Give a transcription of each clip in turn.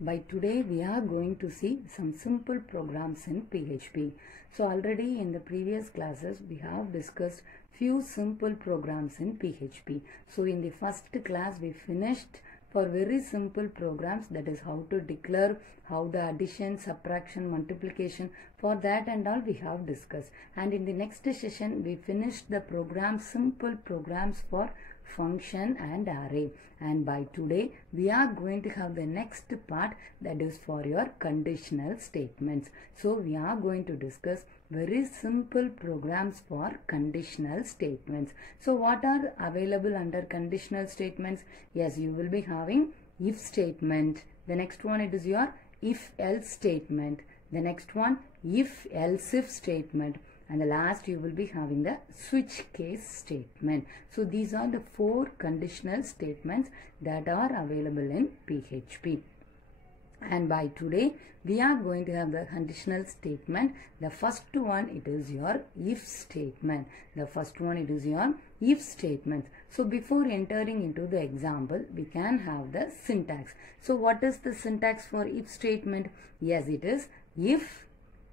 By today we are going to see some simple programs in PHP. So already in the previous classes we have discussed few simple programs in PHP. So in the first class we finished for very simple programs, that is how to declare, how the addition, subtraction, multiplication, for that and all we have discussed. And in the next session we finished the program, simple programs for function and array. And by today we are going to have the next part, that is for your conditional statements. So we are going to discuss very simple programs for conditional statements. So what are available under conditional statements? Yes, you will be having if statement. The next one, it is your if else statement. The next one, if else if statement. And the last you will be having the switch case statement. So these are the 4 conditional statements that are available in PHP. And by today we are going to have the conditional statement. The first one, it is your if statement. The first one, it is your if statement. So before entering into the example, we can have the syntax. So what is the syntax for if statement? Yes, it is if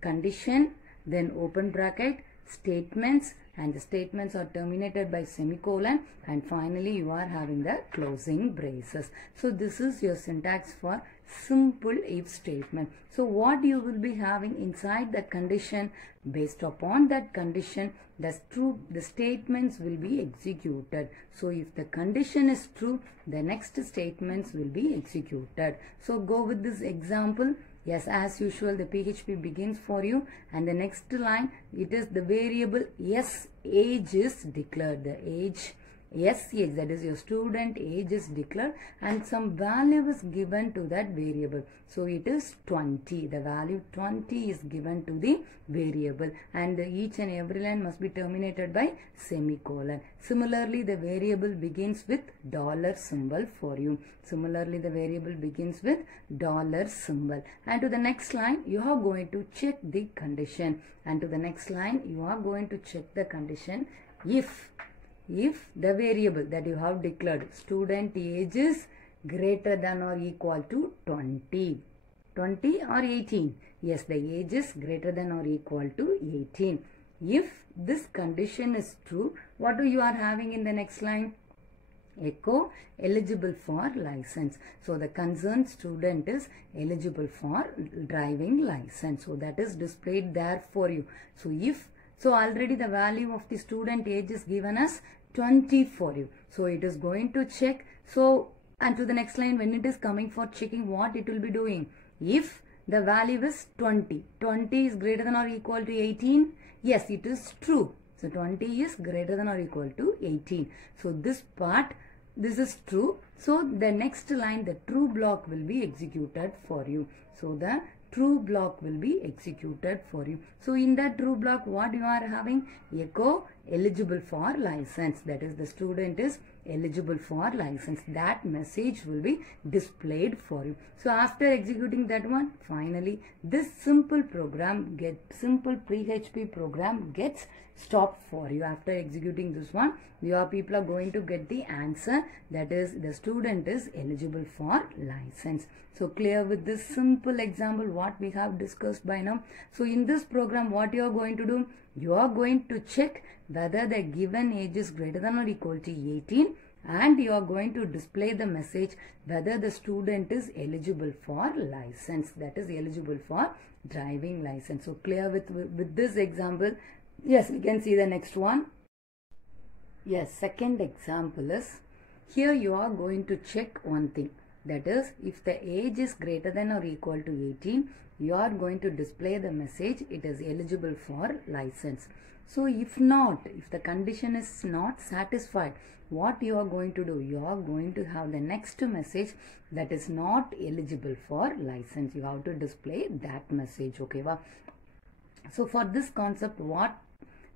condition, then open bracket, statements, and the statements are terminated by semicolon, and finally you are having the closing braces. So this is your syntax for simple if statement. So what you will be having inside the condition, based upon that condition the statements will be executed. So if the condition is true, the next statements will be executed. So go with this example. Yes, as usual the PHP begins for you, and the next line, it is the variable age is declared. The age, age, that is your student age, is declared, and some value is given to that variable. So it is 20. The value 20 is given to the variable, and each and every line must be terminated by semicolon. Similarly, the variable begins with dollar symbol for you. Similarly, the variable begins with dollar symbol. And to the next line, you are going to check the condition. And to the next line, you are going to check the condition if the variable that you have declared, student age, is greater than or equal to 20 or 18. Yes, the age is greater than or equal to 18. If this condition is true, what do you are having in the next line? Echo eligible for license. So the concerned student is eligible for driving license. So that is displayed there for you. So already the value of the student age is given as 20 for you. So it is going to check. So, and to the next line, when it is coming for checking, what it will be doing? If the value is 20 is greater than or equal to 18. Yes, it is true. So 20 is greater than or equal to 18. So this part, this is true. So the next line, the true block will be executed for you. So the true block will be executed for you. So in that true block, what you are having? Echo eligible for license. That is, the student is eligible for license. That message will be displayed for you. So after executing that one, finally this simple PHP program gets stopped for you. After executing this one, your people are going to get the answer, that is, the student is eligible for license. So clear with this simple example what we have discussed by now. So in this program, what you are going to do? You are going to check whether the given age is greater than or equal to 18, and you are going to display the message whether the student is eligible for license, that is eligible for driving license. So clear with this example. Yes, we can see the next one. Yes, second example is, here you are going to check one thing, that is, if the age is greater than or equal to 18, you are going to display the message it is eligible for license. So if not, if the condition is not satisfied, what you are going to do? You are going to have the next message, that is not eligible for license. You have to display that message. Okay, wow. So for this concept, what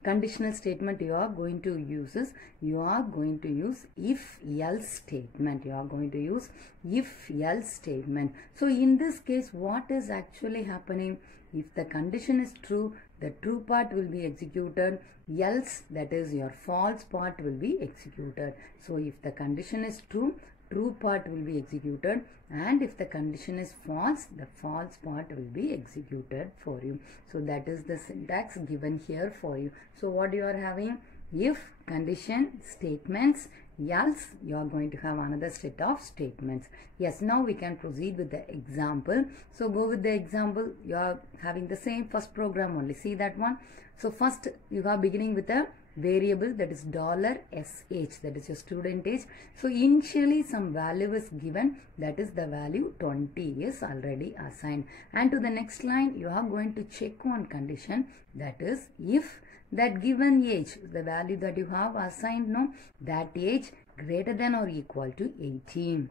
conditional statement you are going to use is, you are going to use if else statement. You are going to use if else statement. So in this case, what is actually happening? If the condition is true, the true part will be executed, else, that is your false part, will be executed. So if the condition is true, true part will be executed, and if the condition is false, the false part will be executed for you. So that is the syntax given here for you. So what you are having? If, condition, statements, else you are going to have another set of statements. Yes, now we can proceed with the example. So go with the example. You are having the same first program only. See that one. So first you are beginning with a variable, that is $sh, that is your student age. So initially some value is given, that is the value 20 is already assigned. And to the next line you are going to check one condition, that is if that given age, the value that you have assigned, no, that age greater than or equal to 18.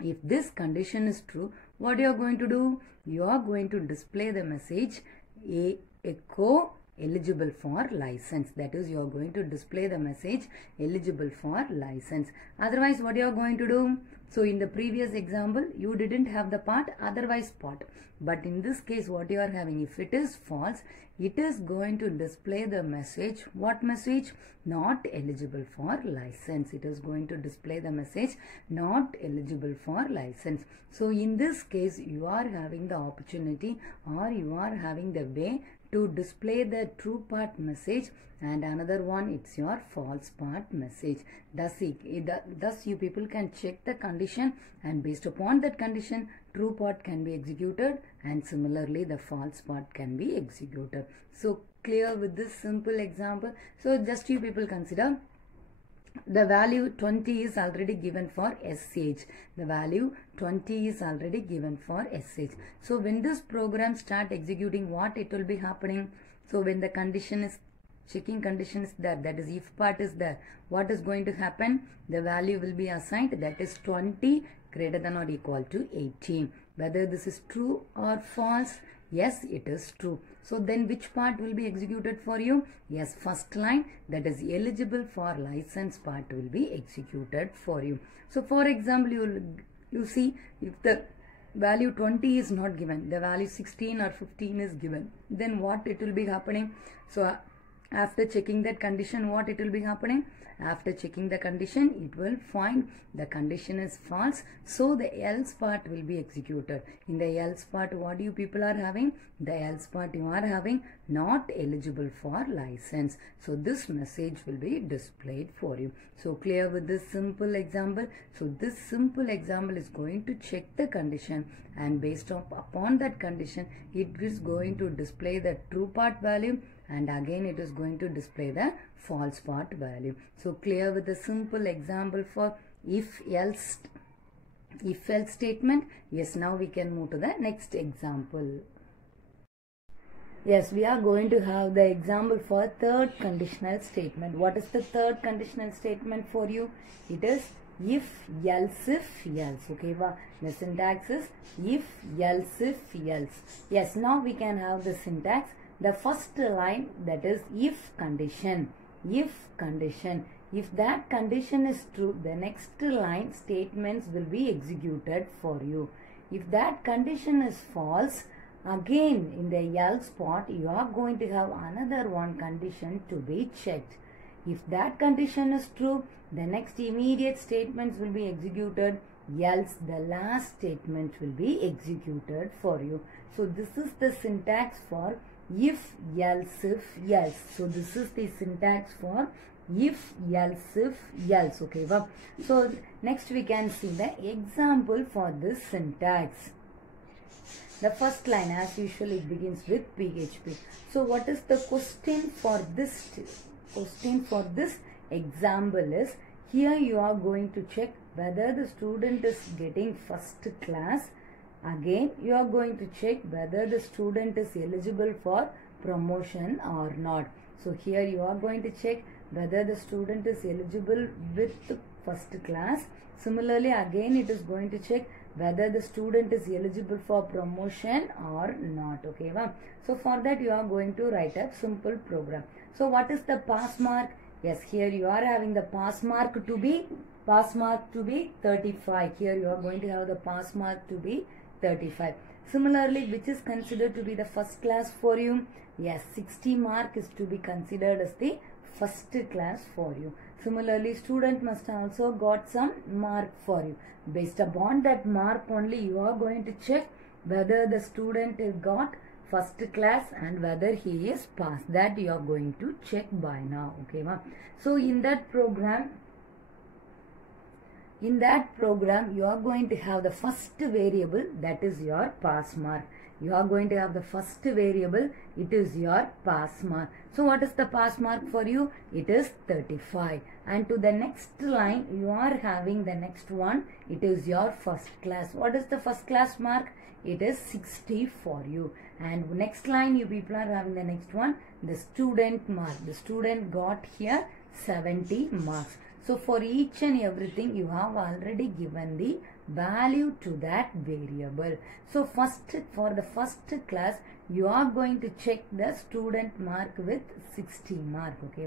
If this condition is true, what you are going to do? You are going to display the message echo eligible for license. That is, you are going to display the message eligible for license. Otherwise, what you are going to do? So in the previous example, you didn't have the part otherwise part. But in this case, what you are having, if it is false, it is going to display the message. What message? Not eligible for license. It is going to display the message not eligible for license. So in this case, you are having the opportunity, or you are having the way to display the true part message, and another one, it's your false part message. Thus you people can check the condition, and based upon that condition, true part can be executed, and similarly the false part can be executed. So clear with this simple example. So just you people consider, the value 20 is already given for SH. The value 20 is already given for SH. So when this program start executing, what it will be happening? So when the condition is, checking condition is there, that is if part is there, what is going to happen? The value will be assigned, that is 20 greater than or equal to 18. Whether this is true or false? Yes, it is true. So then which part will be executed for you? Yes, first line, that is eligible for license part will be executed for you. So for example, you see, if the value 20 is not given, the value 16 or 15 is given, then what it will be happening? So after checking that condition, what it will be happening? After checking the condition, it will find the condition is false. So the else part will be executed. In the else part, what you people are having? The else part you are having not eligible for license. So this message will be displayed for you. So clear with this simple example. So this simple example is going to check the condition, and based upon that condition, it is going to display the true part value, and again it is going to display the false part value. So clear with the simple example for if else statement. Yes, now we can move to the next example. Yes, we are going to have the example for third conditional statement. What is the third conditional statement for you? It is if else else. Okay, the syntax is if else else. Yes, now we can have the syntax. The first line, that is if condition. If condition. If that condition is true, the next line statements will be executed for you. If that condition is false, again in the else part, you are going to have another one condition to be checked. If that condition is true, the next immediate statements will be executed, else the last statement will be executed for you. So this is the syntax for if else else. So this is the syntax for if else else. Okay, well, so next we can see the example for this syntax. The first line, as usual, it begins with PHP. So what is the question for this example is, here you are going to check whether the student is getting first class. Again, you are going to check whether the student is eligible for promotion or not. So here you are going to check whether the student is eligible with first class. Similarly, again it is going to check whether the student is eligible for promotion or not. Okay, so for that you are going to write a simple program. So what is the pass mark? Yes, here you are having the pass mark to be 35. Here you are going to have the pass mark to be 35. Similarly, which is considered to be the first class for you? Yes, 60 mark is to be considered as the first class for you. Similarly, student must also got some mark for you. Based upon that mark only, you are going to check whether the student is got first class and whether he is passed. That you are going to check by now. Okay, ma? So in that program, you are going to have the first variable, that is your pass mark. You are going to have the first variable, it is your pass mark. So what is the pass mark for you? It is 35. And to the next line, you are having the next one, it is your first class. What is the first class mark? It is 60 for you. And next line, you people are having the next one, the student mark. The student got here 70 marks. So for each and everything, you have already given the value to that variable. So first, for the first class, you are going to check the student mark with 60 mark. Okay,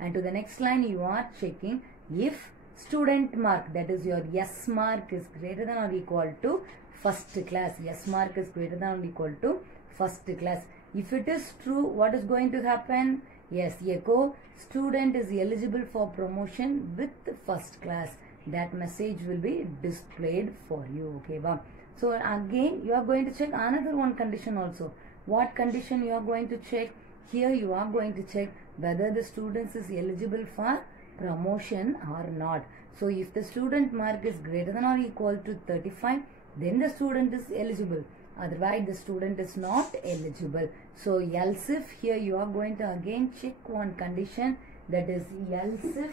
and to the next line, you are checking if student mark, that is your S mark, is greater than or equal to first class. S mark is greater than or equal to first class. If it is true, what is going to happen? Yes, echo student is eligible for promotion with first class. That message will be displayed for you. Okay, wow. So again, you are going to check another one condition also. What condition you are going to check? Here you are going to check whether the student is eligible for promotion or not. So if the student mark is greater than or equal to 35, then the student is eligible. Otherwise, the student is not eligible. So, else if, here you are going to again check one condition, that is else if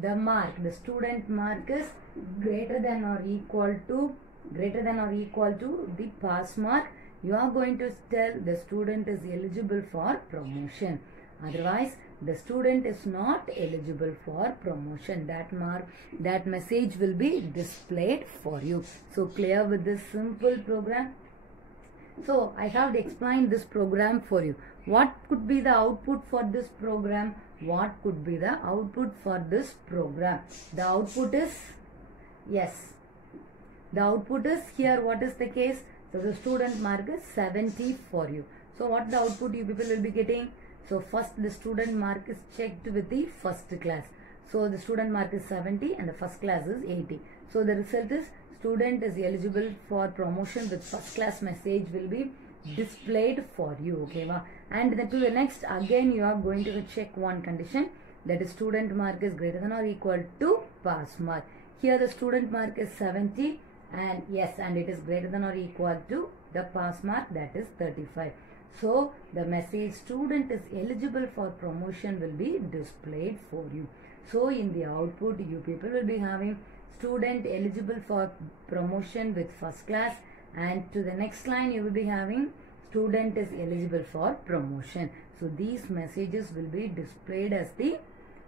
the mark, the student mark is greater than or equal to the pass mark, you are going to tell the student is eligible for promotion. Otherwise, the student is not eligible for promotion. That mark, that message will be displayed for you. So, clear with this simple program? So, I have explained this program for you. What could be the output for this program? What could be the output for this program? The output is, yes, the output is here. What is the case? So, the student mark is 70 for you. So, what the output you people will be getting? So, first the student mark is checked with the first class. So, the student mark is 70 and the first class is 80. So, the result is student is eligible for promotion with first class message will be displayed for you. Okay, and then to the next, again you are going to check one condition, that is student mark is greater than or equal to pass mark. Here the student mark is 70 and yes, and it is greater than or equal to the pass mark, that is 35. So the message student is eligible for promotion will be displayed for you. So in the output, you people will be having student eligible for promotion with first class, and to the next line you will be having student is eligible for promotion. So these messages will be displayed as the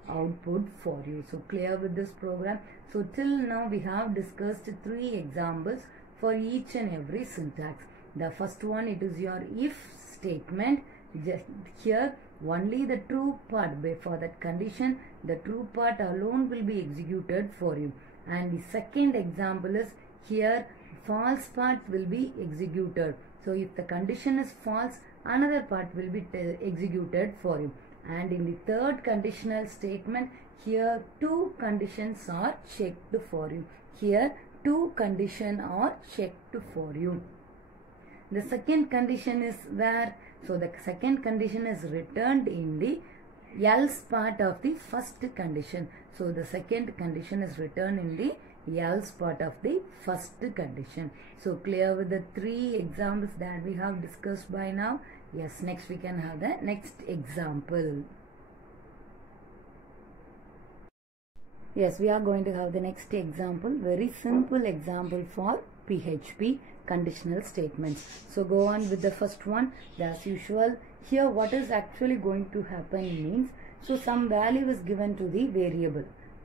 output for you. So clear with this program? So till now we have discussed 3 examples for each and every syntax. The first one, it is your if statement. Just here only the true part, for that condition the true part alone will be executed for you. And the second example is here false part will be executed. So if the condition is false, another part will be executed for you. And in the third conditional statement, here 2 conditions are checked for you. Here 2 conditions are checked for you. The second condition is where? So the second condition is returned in the else part of the first condition. So the second condition is returned in the else part of the first condition. So clear with the 3 examples that we have discussed by now? Yes, next we can have the next example. Yes, we are going to have the next example, very simple example for PHP conditional statements. So go on with the first one. As usual, here what is actually going to happen means, so some value is given to the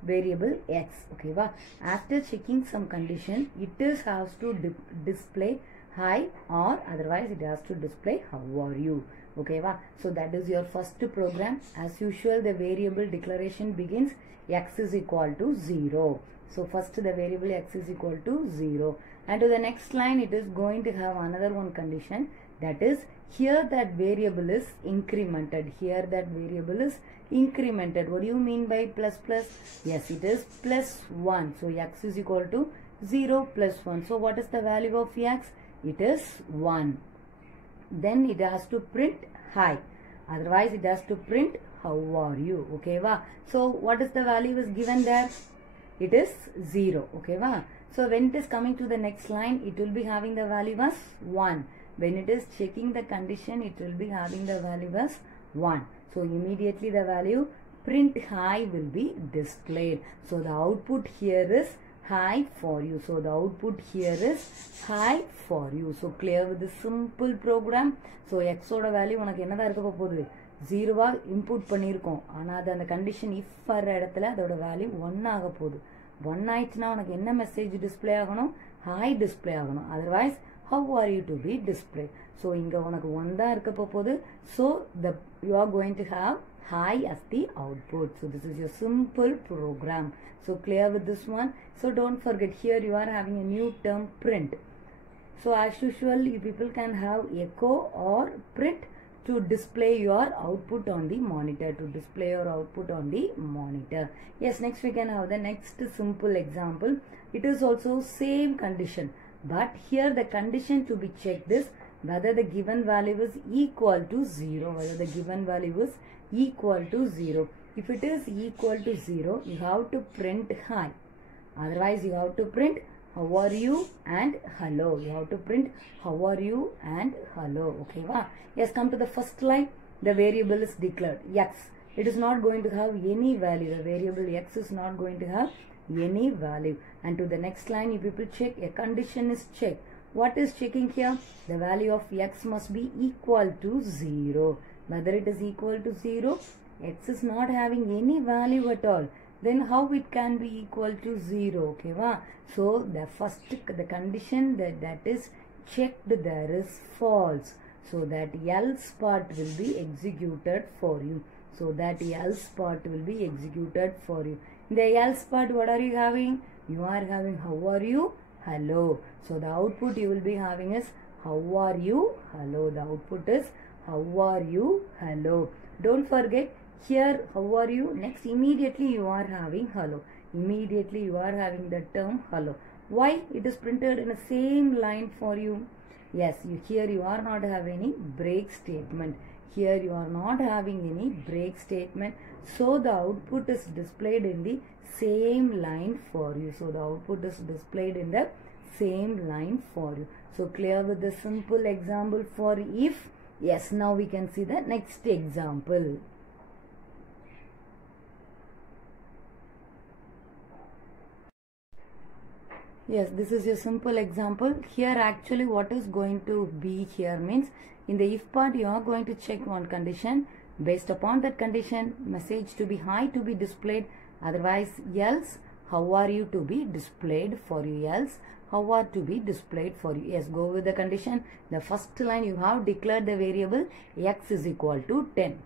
variable x. Okay, after checking some condition, it has to display hi, or otherwise it has to display how are you. Okay, so that is your first program. As usual, the variable declaration begins x is equal to 0. So first the variable x is equal to 0, and to the next line it is going to have another one condition, That is, here that variable is incremented. Here that variable is incremented. What do you mean by plus plus? Yes, it is plus 1. So x is equal to 0 plus 1. So what is the value of x? It is 1. Then it has to print hi. Otherwise it has to print how are you. Okay va? So what is the value is given there? It is 0. Okay va? So when it is coming to the next line, it will be having the value as 1. When it is checking the condition, it will be having the value as 1. So immediately the value print hi will be displayed. So the output here is hi for you. So the output here is hi for you. So clear with the simple program. So x oda value உனக்கு என்னதா இருக்க போகுது? 0 input பண்ணிருக்கோம். ஆனா அது அந்த condition if வர இடத்துல அதோட வேல்யூ 1 ஆக போகுது. 1 ஆயிடுச்சுனா உனக்கு என்ன மெசேஜ் டிஸ்ப்ளே ஆகணும்? hi டிஸ்ப்ளே ஆகணும். otherwise how are you to be displayed? So இங்க உனக்கு 1 தான் இருக்க போகுது. So you are going to have hi as the output. So this is your simple program. So clear with this one. So don't forget, here you are having a new term print. So as usual, you people can have echo or print to display your output on the monitor. To display your output on the monitor. Yes, next we can have the next simple example. It is also same condition, but here the condition to be checked is whether the given value is equal to 0. Whether the given value is equal to 0. If it is equal to 0, you have to print hi. Otherwise, you have to print how are you and hello. You have to print how are you and hello. Okay, va? Yes, come to the first line. The variable is declared x. It is not going to have any value. The variable x is not going to have any value. And to the next line, if people check, a condition is checked. What is checking here? The value of x must be equal to 0. Whether it is equal to 0, x is not having any value at all. Then how it can be equal to 0? Okay, va? So the condition that is checked there is false. So that else part will be executed for you. So that else part will be executed for you. In the else part, what are you having? You are having how are you? Hello. So the output you will be having is how are you? Hello. The output is how are you? Hello. Don't forget, here how are you? Next immediately you are having hello. Immediately you are having the term hello. Why? It is printed in the same line for you. Yes, here you are not having any break statement. Here you are not having any break statement. So the output is displayed in the same line for you. So the output is displayed in the same line for you. So clear with the simple example for if. Yes, now we can see the next example. Yes, this is a simple example. Here actually what is going to be here means, in the if part you are going to check one condition. Based upon that condition, message to be hi to be displayed. Otherwise else how are you to be displayed for you. Else how are to be displayed for you. Yes, go with the condition. The first line you have declared the variable x is equal to 10.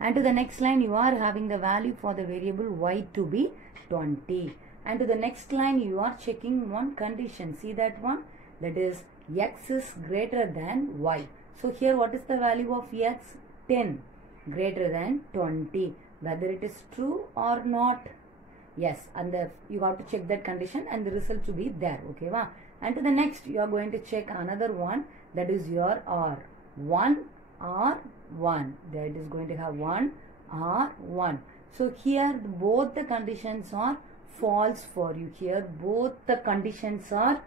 And to the next line you are having the value for the variable y to be 20. And to the next line you are checking one condition. See that one? That is x is greater than y. So here what is the value of x? 10 greater than 20. Whether it is true or not. Yes, and you have to check that condition and the result to be there. Okay, va? And to the next you are going to check another one, that is your r. 1 r 1. That is going to have 1 r 1. So here both the conditions are false for you. Here both the conditions are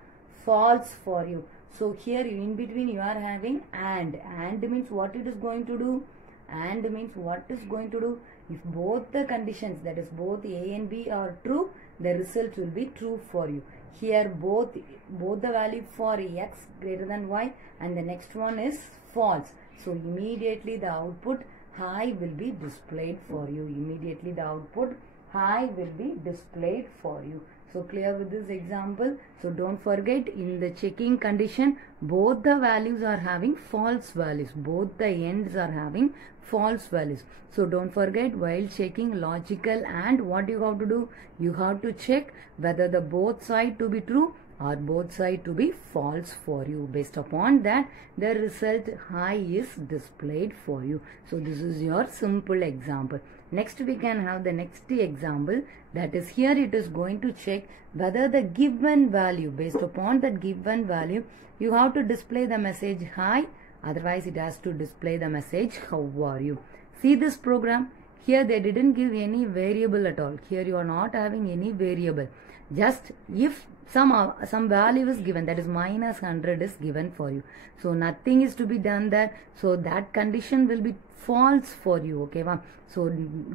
false for you. So here in between you are having and. And means what it is going to do? And means what is going to do? If both the conditions, that is both A and B are true, the result will be true for you. Here both the value for x greater than y and the next one is false. So immediately the output hi will be displayed for you. Immediately the output hi will be displayed for you. So clear with this example. So don't forget, in the checking condition both the values are having false values. Both the ends are having false values. So don't forget, while checking logical and what you have to do, you have to check whether the both side to be true or both side to be false for you. Based upon that, the result high is displayed for you. So this is your simple example. Next we can have the next example, that is here it is going to check whether the given value, based upon that given value, you have to display the message hi, otherwise it has to display the message how are you. See this program, here they didn't give any variable at all. Here you are not having any variable. Just if some value is given, that is minus 100 is given for you. So nothing is to be done there. So that condition will be false for you. Okay, ma'am. So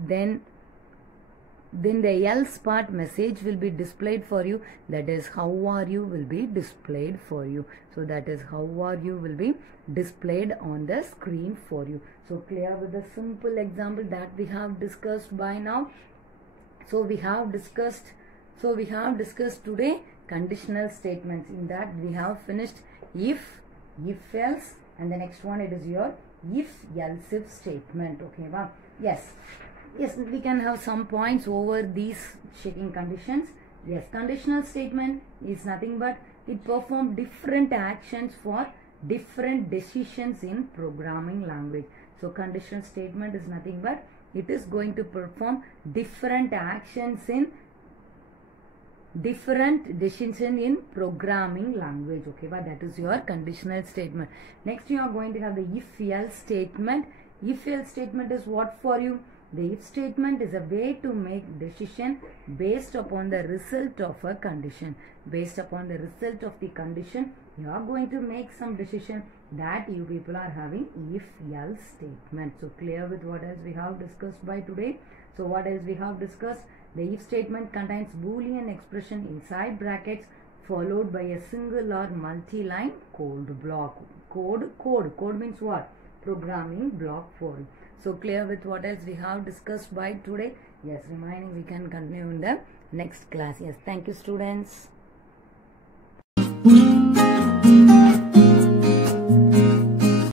then the else part message will be displayed for you, that is how are you will be displayed for you. So that is how are you will be displayed on the screen for you. So clear with the simple example that we have discussed by now. So we have discussed today conditional statements. In that we have finished if else, and the next one it is your if else if statement. Okay, wow. Yes, we can have some points over these checking conditions. Yes, conditional statement is nothing but it performs different actions for different decisions in programming language. So conditional statement is nothing but it is going to perform different actions in different decisions in programming language. Okay, but that is your conditional statement. Next you are going to have the if else statement. If else statement is what for you? The if statement is a way to make decision based upon the result of a condition. Based upon the result of the condition, you are going to make some decision. That you people are having if else statement. So clear with what else we have discussed by today. So what else we have discussed? The if statement contains Boolean expression inside brackets followed by a single or multi-line code block. Code means what? Programming block for you. So clear with what else we have discussed by today? Yes, remaining we can continue in the next class. Yes, thank you students.